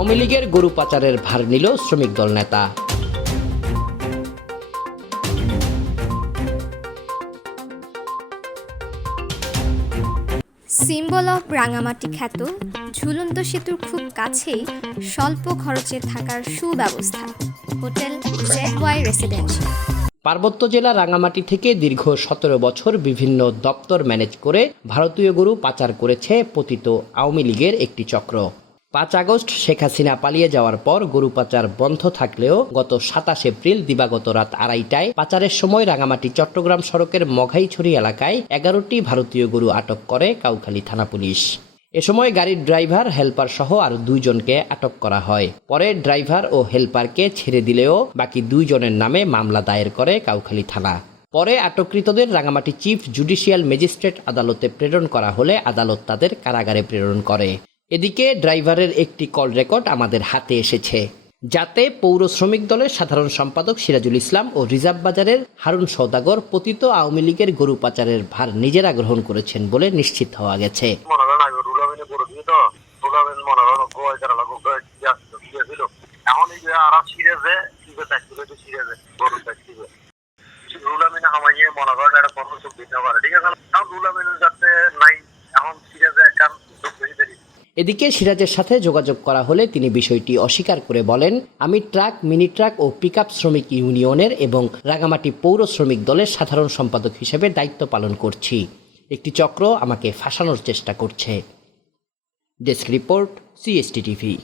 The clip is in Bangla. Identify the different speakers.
Speaker 1: আওয়ামী লীগের গরু পাচারের ভার নিল শ্রমিক দল নেতা।
Speaker 2: সিম্বল অফ রাঙামাটি খ্যাত ঝুলন্ত সেতুর খুব কাছেই স্বল্প খরচে থাকার সুব্যবস্থা হোটেল জেড ওয়াই রেসিডেন্সিয়াল।
Speaker 1: পার্বত্য জেলা রাঙামাটি থেকে দীর্ঘ সতেরো বছর বিভিন্ন দপ্তর ম্যানেজ করে ভারতীয় গরু পাচার করেছে পতিত আওয়ামী লীগের একটি চক্র। পাঁচ আগস্ট শেখ হাসিনা পালিয়ে যাওয়ার পর গরু পাচার বন্ধ থাকলেও গত সাতাশ এপ্রিল দিবাগত রাত আড়াইটায় পাচারের সময় রাঙামাটি চট্টগ্রাম সড়কের মঘাইছড়ি এলাকায় এগারোটি ভারতীয় গরু আটক করে কাউখালী থানা পুলিশ। এ সময় গাড়ির ড্রাইভার, হেলপার সহ আরও দুইজনকে আটক করা হয়। পরে ড্রাইভার ও হেলপারকে ছেড়ে দিলেও বাকি দুইজনের নামে মামলা দায়ের করে কাউখালী থানা। পরে আটককৃতদের রাঙামাটি চিফ জুডিশিয়াল ম্যাজিস্ট্রেট আদালতে প্রেরণ করা হলে আদালত তাদের কারাগারে প্রেরণ করে। এদিকে ড্রাইভারের একটি কল রেকর্ড আমাদের হাতে এসেছে, যাতে পৌর শ্রমিক দলের সাধারণ সম্পাদক সিরাজুল ইসলাম ও রিজার্ভ বাজারের হারুন সৌদাগর পতিত আওয়ামী লীগের গরু পাচারের ভার নিজেরা গ্রহণ করেছেন বলে নিশ্চিত হওয়া গেছে।
Speaker 3: ঠিক আছে
Speaker 1: এদিকে সিরাজের সাথে যোগাযোগ করা হলে তিনি বিষয়টি অস্বীকার করে বলেন, আমি ট্রাক, মিনি ট্রাক ও পিক শ্রমিক ইউনিয়নের এবং রাঙামাটি পৌর শ্রমিক দলের সাধারণ সম্পাদক হিসেবে দায়িত্ব পালন করছি। একটি চক্র আমাকে ফাঁসানোর চেষ্টা করছে। Desk report, CST TV.